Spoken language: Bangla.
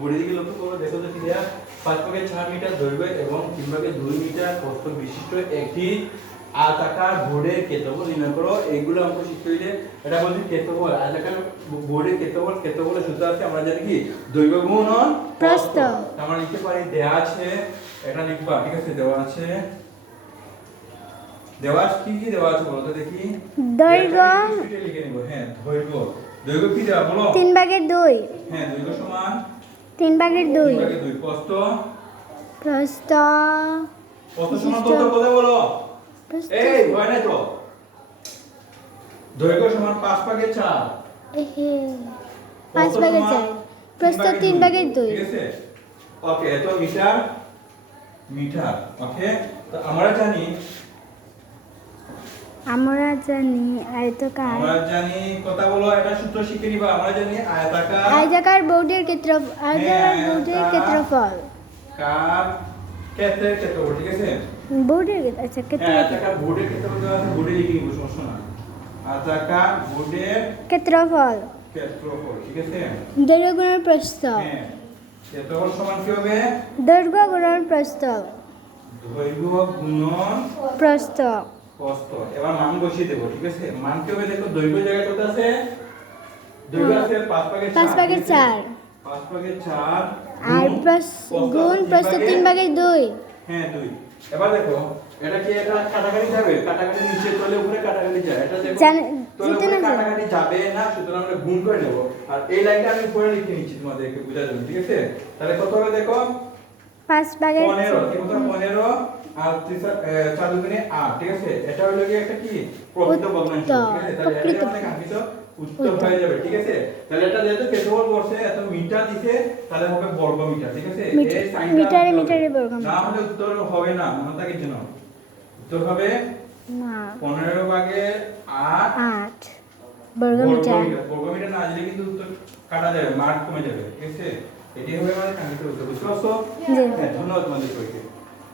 বডি দিকে লক্ষ্য করো, দেখো তো ক্লিয়ার 5/4 মিটার দৈর্ঘ্য এবং 3/2 মিটার প্রস্থ বিশিষ্ট একটি আয়তাকার বোর্ডের ক্ষেত্রফল নির্ণয় করো। এইগুলো অঙ্ক শিখতে হইলে এটা বলছি ক্ষেত্রফল। আয়তাকার বোর্ডের ক্ষেত্রফলের সূত্র আছে, আমরা জানি কি দৈর্ঘ্য গুণন প্রস্থ। আমরা লিখতে পারি দেয়া আছে, এটা লিখবা, ঠিক আছে? দেওয়া আছে, দেওয়া কি কি দেওয়া আছে বলো তো দেখি। দৈর্ঘ্য লিখে নিব। হ্যাঁ, দৈর্ঘ্য কি দেওয়া বলো? 3/2। হ্যাঁ, দৈর্ঘ্য সমান 3/2। 3/2। প্রস্থ প্রস্থ সমান কত বলে বলো? এই হয় না তো। দৈর্ঘ্য সমান 5/4। 5/4। প্রস্থ 3/2। ঠিক আছে? ওকে, এত মিটার মিটার। ওকে, তো আমরা জানি আয়তাকার। আমরা জানি কথা বলো, এটা সূত্র শিখে নিবা। আমরা জানি আয়তাকার বোর্ডের ক্ষেত্রফল। কার ক্ষেত্রের ক্ষেত্রফল, ঠিক আছে? বোর্ডের আচ্ছা ক্ষেত্রফল। আয়তাকার বোর্ডের ক্ষেত্রফল দেওয়া আছে, বোর্ডে লিখে নিব, সমস্যা না। আয়তাকার বোর্ডের ক্ষেত্রফল, ঠিক আছে? দৈর্ঘ্য গুণন প্রস্থ। হ্যাঁ, ক্ষেত্রফল সমান কি হবে? দৈর্ঘ্য গুণন প্রস্থ। দৈর্ঘ্য গুণন প্রস্থ। এবার মান বসিয়ে দেব, ঠিক আছে? মান কি হবে দেখো, দৈর্ঘ্য জায়গায় কত আছে? দৈর্ঘ্য আছে 5/4। 5/4 আর গুণ প্রস্থ 3/2। হ্যাঁ, 2। এবার দেখো, এটা কি এটা কাটাকাটি যাবে? কাটাকাটি নিচে তলে উপরে কাটাকাটি যায়। এটা দেখো তলে উপরে কাটাকাটি যাবে না, সুতরাং আমরা গুণ করে নেব। আর এই লাইনটা আমি উপরে লিখে নিচ্ছি তোমাদেরকে বোঝার জন্য, ঠিক আছে? তাহলে কত হবে দেখো? 5/15। ঠিক আছে? 15 আর 4 দুগুণে 8, ঠিক আছে? এটা হলো কি একটা কি প্রকৃত ভগ্নাংশ, ঠিক আছে? তাহলে এটা মানে কাঙ্ক্ষিত উত্তর হয়ে যাবে, ঠিক আছে? তাহলে এটা যেহেতু ক্ষেত্রফল বলছে, এত মিটার দিছে, তাহলে হবে বর্গ মিটার, ঠিক আছে? এই সাইনটা মিটারে বর্গ মিটার। না হলে উত্তর হবে না, মনে থাকে যেন। উত্তর হবে না 15/8 বর্গ মিটার। বর্গ মিটার না দিলে কিন্তু উত্তর কাটা যাবে, মার্ক কমে যাবে, ঠিক আছে? এটি হবে মানে কাঙ্ক্ষিত উত্তর। বুঝতে পারছো? জি। হ্যাঁ, ধন্যবাদ তোমাদের সবাইকে।